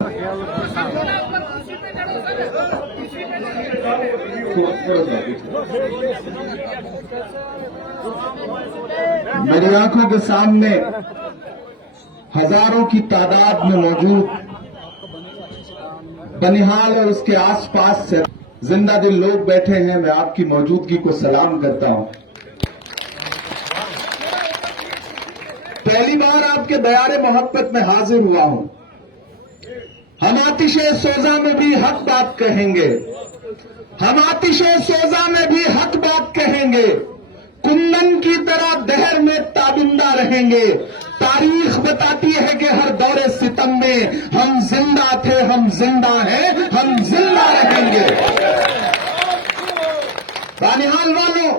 मेरी आंखों के सामने हजारों की तादाद में मौजूद बनिहाल और उसके आसपास से जिंदा दिल लोग बैठे हैं। मैं आपकी मौजूदगी को सलाम करता हूं। पहली बार आपके दयारे मोहब्बत में हाजिर हुआ हूं। हम आतिशे सोजा में भी हक बात कहेंगे, हम आतिशे सोजा में भी हक बात कहेंगे, कुंदन की तरह दहर में ताबिंदा रहेंगे। तारीख बताती है कि हर दौरे सितम में हम जिंदा थे, हम जिंदा हैं, हम जिंदा रहेंगे। बानिहाल वालों,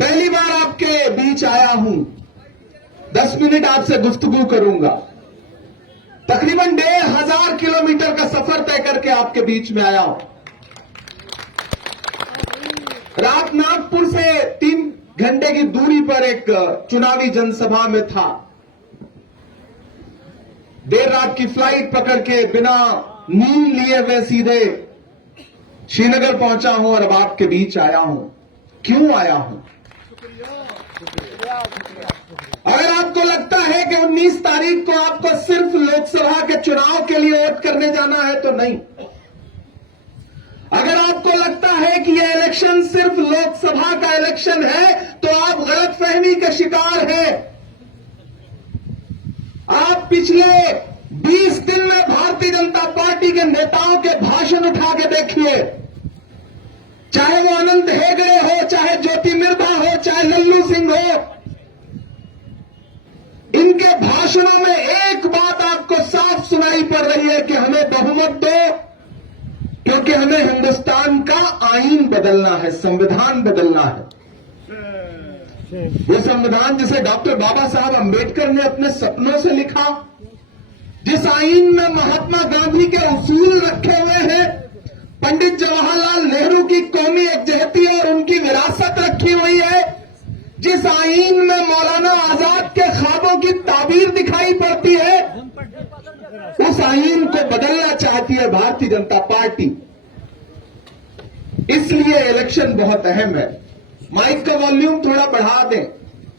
पहली बार आपके बीच आया हूं। 10 मिनट आपसे गुफ्तगू करूंगा। तकरीबन 1500 किलोमीटर का सफर तय करके आपके बीच में आया हूं। रात नागपुर से 3 घंटे की दूरी पर एक चुनावी जनसभा में था। देर रात की फ्लाइट पकड़ के बिना नींद लिए हुए सीधे श्रीनगर पहुंचा हूं और अब आपके बीच आया हूं। क्यों आया हूं? अगर आपको लगता है कि 19 तारीख को आपको सिर्फ लोकसभा के चुनाव के लिए वोट करने जाना है तो नहीं। अगर आपको लगता है कि यह इलेक्शन सिर्फ लोकसभा का इलेक्शन है तो आप गलतफहमी के शिकार हैं। आप पिछले 20 दिन में भारतीय जनता पार्टी के नेताओं के भाषण उठा के देखिए, चाहे वो अनंत हेगड़े हो, चाहे ज्योति मिर्धा हो, चाहे लल्लू सिंह हो। इनके भाषणों में एक बात आपको साफ सुनाई पड़ रही है कि हमें बहुमत दो, क्योंकि हमें हिंदुस्तान का आईन बदलना है, संविधान बदलना है। वो संविधान जिसे डॉक्टर बाबा साहब अंबेडकर ने अपने सपनों से लिखा, जिस आईन में महात्मा गांधी के उसूल रखे हुए हैं, पंडित जवाहरलाल नेहरू की कौमी एकजहती और उनकी विरासत रखी हुई है, जिस आईन में मौलाना आजाद के ख्वाबों की ताबीर दिखाई पड़ती है, उस आईन को बदलना चाहती है भारतीय जनता पार्टी। इसलिए इलेक्शन बहुत अहम है। माइक का वॉल्यूम थोड़ा बढ़ा दें।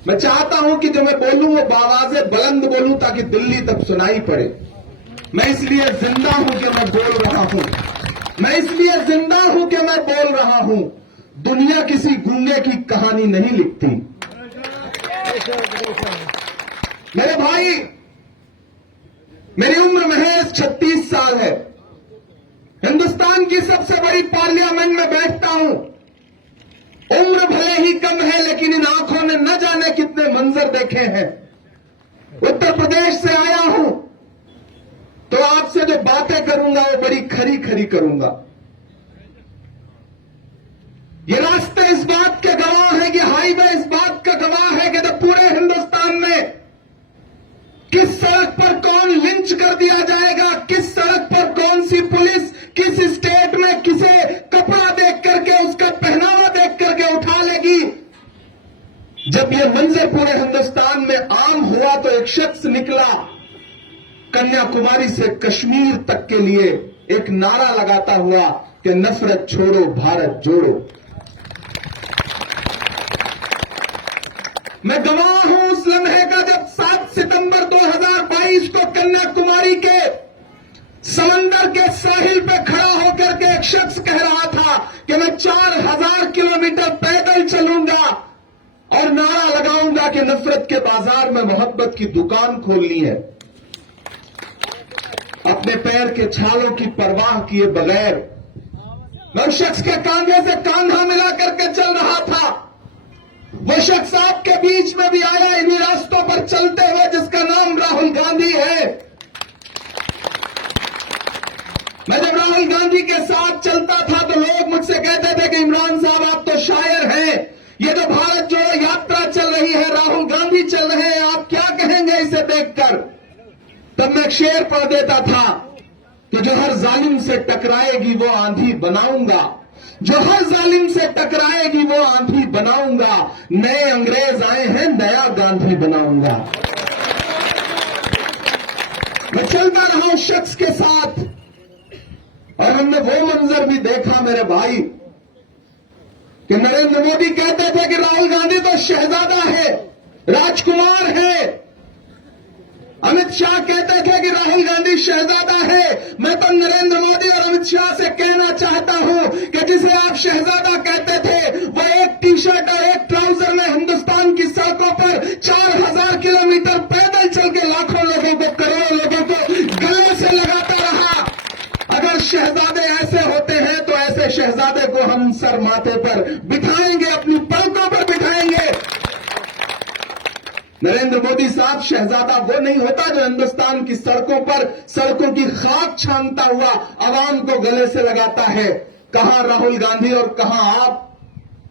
मैं चाहता हूं कि जो मैं बोलूं वो बावाज़े बुलंद बोलूं ताकि दिल्ली तक सुनाई पड़े। मैं इसलिए जिंदा हूं कि मैं बोल रहा हूं। मैं इसलिए जिंदा हूं कि मैं बोल रहा हूं। दुनिया किसी गूंगे की कहानी नहीं लिखती। मेरे भाई, मेरी उम्र महज 36 साल है। हिंदुस्तान की सबसे बड़ी पार्लियामेंट में बैठता हूं। उम्र भले ही कम है, लेकिन इन आंखों ने न जाने कितने मंजर देखे हैं। उत्तर प्रदेश से आया हूं, तो आपसे जो बातें करूंगा वो बड़ी खरी खरी करूंगा। ये रास्ते इस बात के गवाह हैं, कि हाईवे इस बात का गवाह है कि जब पूरे हिंदुस्तान में किस सड़क पर कौन लिंच कर दिया जाएगा, किस सड़क पर कौन सी पुलिस किस स्टेट में किसे कपड़ा देख करके, उसका पहनावा देख करके उठा लेगी। जब यह मंजर पूरे हिंदुस्तान में आम हुआ तो एक शख्स निकला, कन्याकुमारी से कश्मीर तक के लिए एक नारा लगाता हुआ कि नफरत छोड़ो भारत जोड़ो। मैं गवाह हूं उस लम्हे का जब 7 सितंबर 2022 को कन्याकुमारी के समंदर के साहिल पे खड़ा होकर के एक शख्स कह रहा था कि मैं 4000 किलोमीटर पैदल चलूंगा और नारा लगाऊंगा कि नफरत के बाजार में मोहब्बत की दुकान खोलनी है। अपने पैर के छालों की परवाह किए बगैर मैं उस शख्स के कांधे से कांधा मिला करके चल रहा था। वो शख्स आपके बीच में भी आया इन्हीं रास्तों पर चलते हुए, जिसका नाम राहुल गांधी है। मैं जब राहुल गांधी के साथ चलता था तो लोग मुझसे कहते थे कि इमरान साहब आप तो शायर हैं, ये जो भारत जोड़ो यात्रा चल रही है, राहुल गांधी चल रहे हैं, आप क्या कहेंगे इसे देखकर? तब मैं शेर पढ़ देता था कि जो हर जालिम से टकराएगी वो आंधी बनाऊंगा, जो हर जालिम से टकराएगी वो आंधी बनाऊंगा, नए अंग्रेज आए हैं नया गांधी बनाऊंगा। मैं चलता रहा उस शख्स के साथ और हमने वो मंजर भी देखा मेरे भाई कि नरेंद्र मोदी कहते थे कि राहुल गांधी तो शहजादा है, राजकुमार है। अमित शाह कहते थे कि राहुल गांधी शहजादा है। मैं तो नरेंद्र मोदी और अमित शाह से कहना चाहता हूं कि जिसे आप शहजादा कहते थे वो एक टी शर्ट और एक ट्राउजर में हिंदुस्तान की सड़कों पर 4000 किलोमीटर पैदल चल के लाखों लोगों को, करोड़ों लोगों को गले से लगाता रहा। अगर शहजादे ऐसे होते हैं तो ऐसे शहजादे को हम सर माथे पर बिठाएंगे, अपनी पलकों पर बिठाएंगे। नरेंद्र मोदी साहब शहजादा वो नहीं होता जो हिंदुस्तान की सड़कों पर सड़कों की खाक छानता हुआ आवाम को गले से लगाता है। कहां राहुल गांधी और कहां आप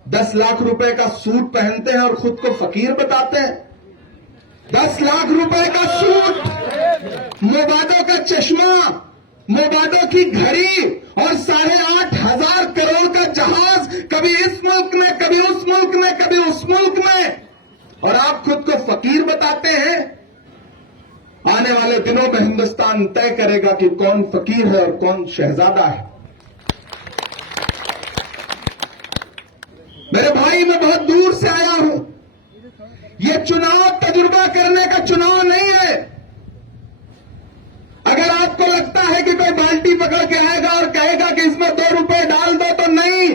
10 लाख रुपए का सूट पहनते हैं और खुद को फकीर बताते हैं। 10 लाख रुपए का सूट, मोबादों का चश्मा, मोबादों की घड़ी और 8,500 करोड़ का जहाज, कभी इस मुल्क में, कभी उस मुल्क में, कभी उस मुल्क में, और आप खुद को फकीर बताते हैं। आने वाले दिनों में हिंदुस्तान तय करेगा कि कौन फकीर है और कौन शहजादा है। मेरे भाई, मैं बहुत दूर से आया हूं। यह चुनाव तजुर्बा करने का चुनाव नहीं है। अगर आपको लगता है कि कोई बाल्टी पकड़ के आएगा और कहेगा कि इसमें 2 रुपए डाल दो, तो नहीं।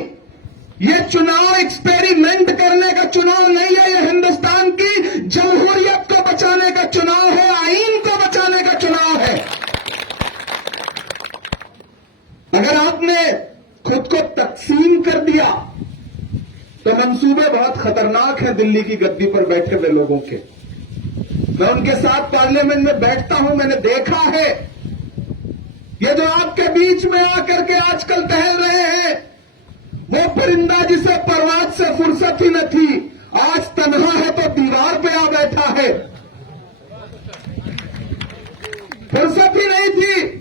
यह चुनाव एक्सपेरिमेंट करने का चुनाव नहीं है। यह हिंदुस्तान की जमहूरियत को बचाने का चुनाव है, आईन को बचाने का चुनाव है। अगर आपने खुद को तकसीम कर दिया तो मंसूबे बहुत खतरनाक हैं दिल्ली की गद्दी पर बैठे हुए लोगों के। मैं उनके साथ पार्लियामेंट में बैठता हूं, मैंने देखा है ये जो आपके बीच में आकर के आजकल टहल रहे हैं, वो परिंदा जिसे परवाज से फुर्सत ही न थी, आज तन्हा है तो दीवार पे आ बैठा है। फुर्सत ही नहीं थी।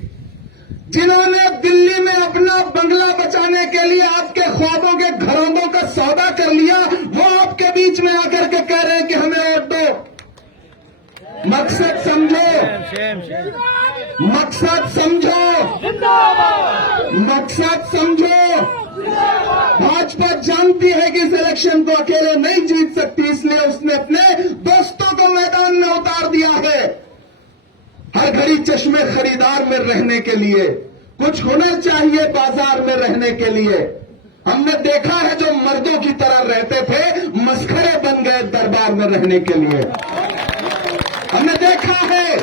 जिन्होंने दिल्ली में अपना बंगला बचाने के लिए आपके ख्वाबों के घरोंदों का सौदा कर लिया, वो आपके बीच में आकर के कह रहे हैं कि हमें वोट दो। मकसद समझो, मकसद समझो, मकसद समझो। भाजपा जानती है कि इस इलेक्शन को अकेले नहीं जीत सकती, इसलिए उसने अपने दोस्तों को मैदान में उतार दिया है। हर घड़ी चश्मे खरीदार में रहने के लिए कुछ होना चाहिए, बाजार में रहने के लिए। हमने देखा है जो मर्दों की तरह रहते थे, मस्खरे बन गए दरबार में रहने के लिए। हमने देखा है।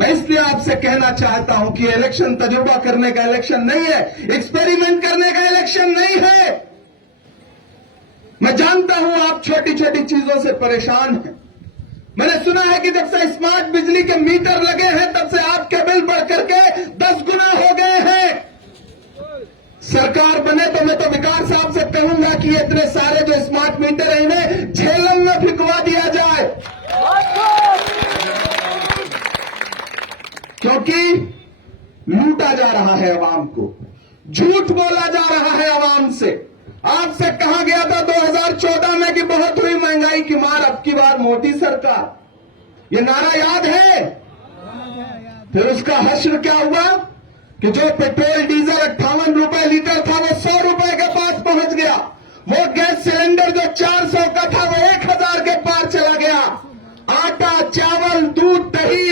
मैं इसलिए आपसे कहना चाहता हूं कि इलेक्शन तजुर्बा करने का इलेक्शन नहीं है, एक्सपेरिमेंट करने का इलेक्शन नहीं है। मैं जानता हूं आप छोटी छोटी चीजों से परेशान हैं। मैंने सुना है कि जब से स्मार्ट बिजली के मीटर लगे हैं तब से आपके बिल बढ़ करके 10 गुना हो गए हैं। सरकार बने तो मैं तो विकास साहब से कहूंगा कि इतने सारे जो स्मार्ट मीटर है इन्हें झेलम में फिकवा दिया जाए, क्योंकि लूटा जा रहा है अवाम को, झूठ बोला जा रहा है अवाम से। आपसे कहा गया था 2014 में कि बहुत हुई महंगाई की मार, अब की बार मोदी सरकार, ये नारा याद है? फिर उसका हश्र क्या हुआ कि जो पेट्रोल डीजल 58 रुपए लीटर था वो 100 रुपए के पास पहुंच गया। वो गैस सिलेंडर जो 400 का था वो 1000 के पार चला गया। आटा, चावल, दूध, दही